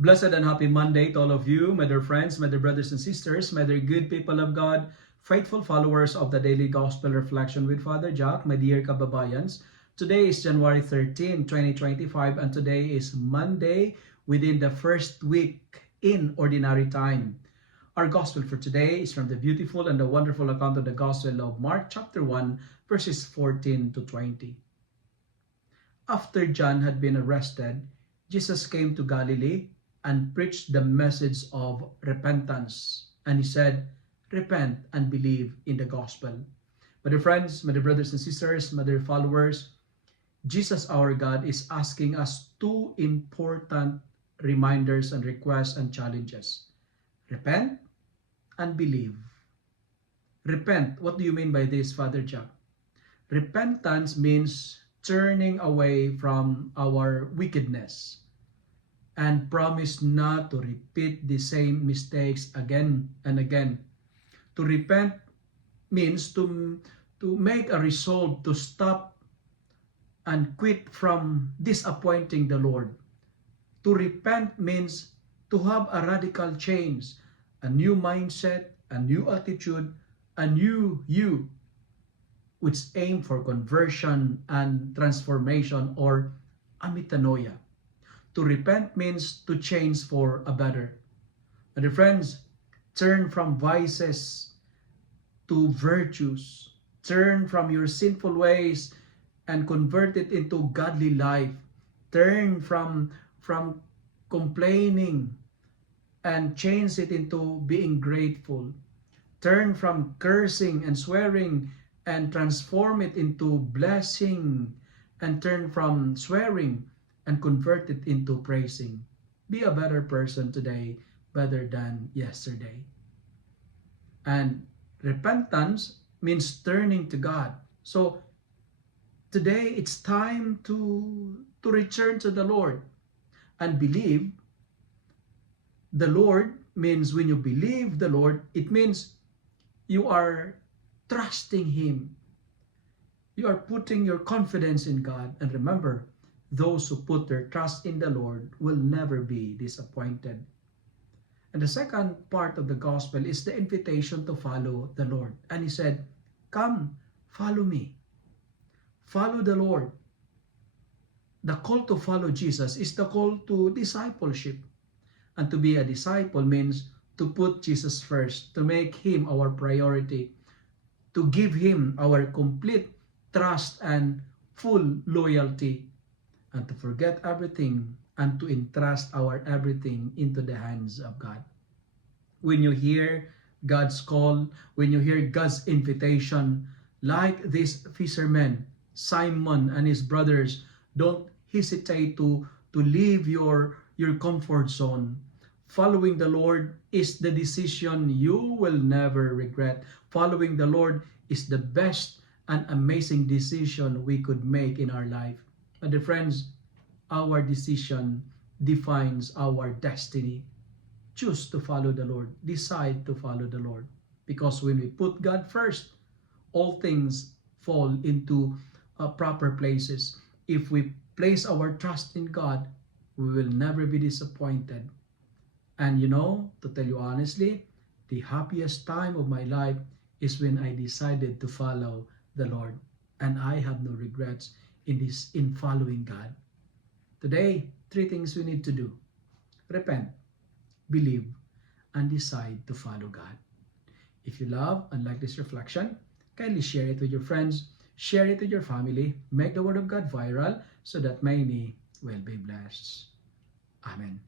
Blessed and happy Monday to all of you, my dear friends, my dear brothers and sisters, my dear good people of God, faithful followers of the Daily Gospel Reflection with Father Jack, my dear kababayans. Today is January 13, 2025, and today is Monday within the first week in Ordinary Time. Our Gospel for today is from the beautiful and the wonderful account of the Gospel of Mark chapter 1, verses 14 to 20. After John had been arrested, Jesus came to Galilee and preached the message of repentance. And he said, repent and believe in the gospel. My dear friends, my dear brothers and sisters, my dear followers, Jesus our God is asking us two important reminders and requests and challenges. Repent and believe. Repent. What do you mean by this, Father Jack? Repentance means turning away from our wickedness and promise not to repeat the same mistakes again and again. To repent means to make a resolve to stop and quit from disappointing the Lord. To repent means to have a radical change, a new mindset, a new attitude, a new you, which aim for conversion and transformation, or amitanoia. To repent means to change for a better. My dear friends, turn from vices to virtues. Turn from your sinful ways and convert it into godly life. Turn from complaining and change it into being grateful. Turn from cursing and swearing and transform it into blessing, and turn from swearing and convert it into praising. Be a better person today, better than yesterday. And repentance means turning to God. So today it's time to return to the Lord and believe. The Lord means when you believe the Lord, it means you are trusting Him. You are putting your confidence in God. And remember, those who put their trust in the Lord will never be disappointed. And the second part of the gospel is the invitation to follow the Lord. And He said, come, follow me. Follow the Lord. The call to follow Jesus is the call to discipleship. And to be a disciple means to put Jesus first, to make Him our priority, to give Him our complete trust and full loyalty, and to forget everything and to entrust our everything into the hands of God. When you hear God's call, when you hear God's invitation, like this fisherman, Simon and his brothers, don't hesitate to leave your comfort zone. Following the Lord is the decision you will never regret. Following the Lord is the best and amazing decision we could make in our life. My dear friends, our decision defines our destiny. Choose to follow the Lord. Decide to follow the Lord. Because when we put God first, all things fall into proper places. If we place our trust in God, we will never be disappointed. And to tell you honestly, the happiest time of my life is when I decided to follow the Lord. And I have no regrets in following God. Today, 3 things we need to do. Repent, believe, and decide to follow God. If you love and like this reflection, kindly share it with your friends, share it with your family, make the Word of God viral so that many will be blessed. Amen.